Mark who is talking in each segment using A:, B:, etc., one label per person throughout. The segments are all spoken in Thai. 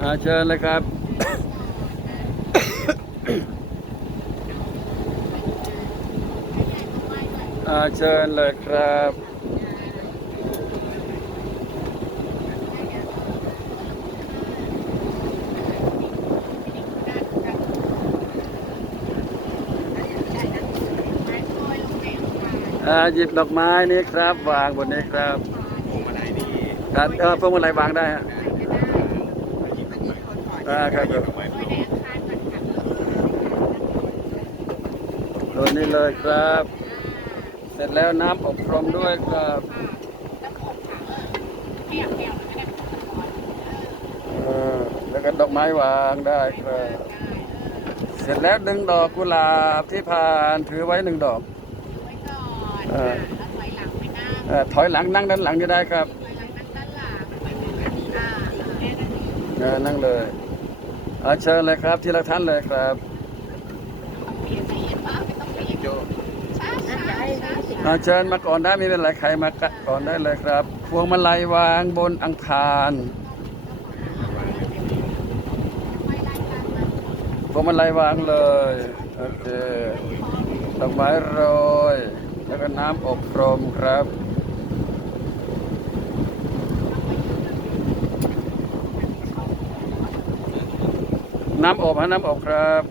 A: อ่าเชิญเลยครับอ่าเชิญเลยครับ อ่าหยิบดอกไม้นี่ครับ วางบนนี้ครับ
B: พวงมาลัยนี่
A: ครับเออพวงมาลัยวางได้ฮะ
B: หยิบดอกไม้ ก่อน
A: อ่าครับ
B: หยิบดอกไม้ก่อน
A: ตัวนี้เลยครับ เสร็จแล้วน้ำอบรมด้วยครับเออแล้วก็ดอกไม้วางได้ครับ เสร็จแล้วดึงดอกกุหลาบที่ผ่านถือไว้หนึ่งดอกเออเออถอยหลังนั่งด้านหลังก็ได้ครับเออนั่งเลยเอาเชิญเลยครับทีละท่านเลยครับ
B: โย
A: อาเชิญมาก่อนได้ไม่เป็นไรใครมาก่อนได้เลยครับพวงมาลัยวางบนอังคารพวงมาลัยวางเลยโอเคดอกไม้โรยแล้วก็น้ำอบรมครับ น้ำอบฮะน้ำอบครับ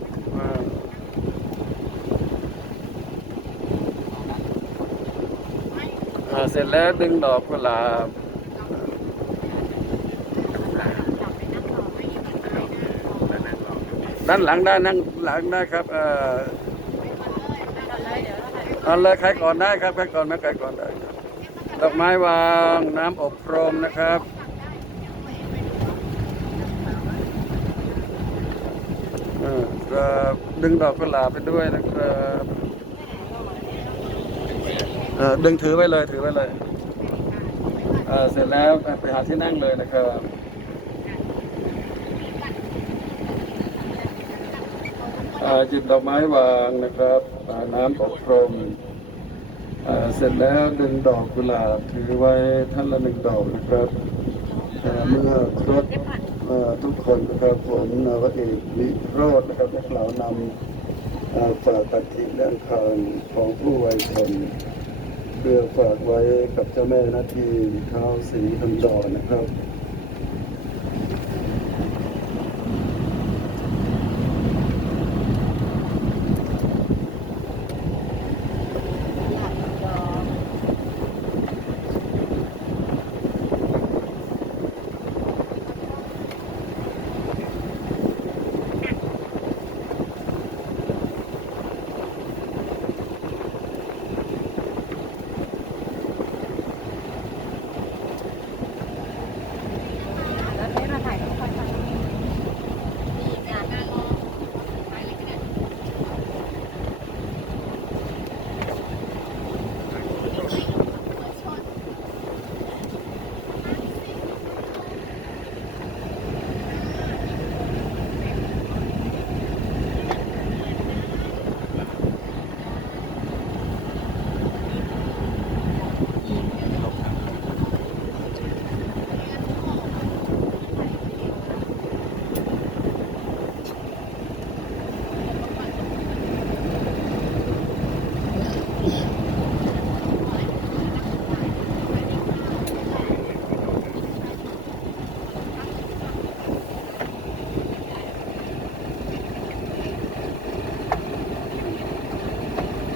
A: เสร็จแล้วดึงดอกกุหลาบด้านหลังได้นั่งหลังได้ครับ เอ่อเอาเลยใครก่อนได้ครับใครก่อนไม่ใครก่อนได้ดอกไม้วางน้ำอบรมนะครับเออครับ ดึงดอกกุหลาบไปด้วยนะครับดึงถือไว้เลยถือไว้เลยเสร็จแล้วไปหาที่นั่งเลยนะครับจิบดอกไม้วางนะครับน้ำอบรมเสร็จแล้วดึงดอกกุหลาบถือไว้ท่านละหนึ่งดอกนะครับเมื่อครบ ทุกคนนะครับผมนาวเอกวิโรจน์นะครับพวกล่านำฝากตัธิและอังคารของผู้วัยชนเพื่อฝากไว้กับเจ้าแม่นาทีเท้าสีคำดอนนะครับ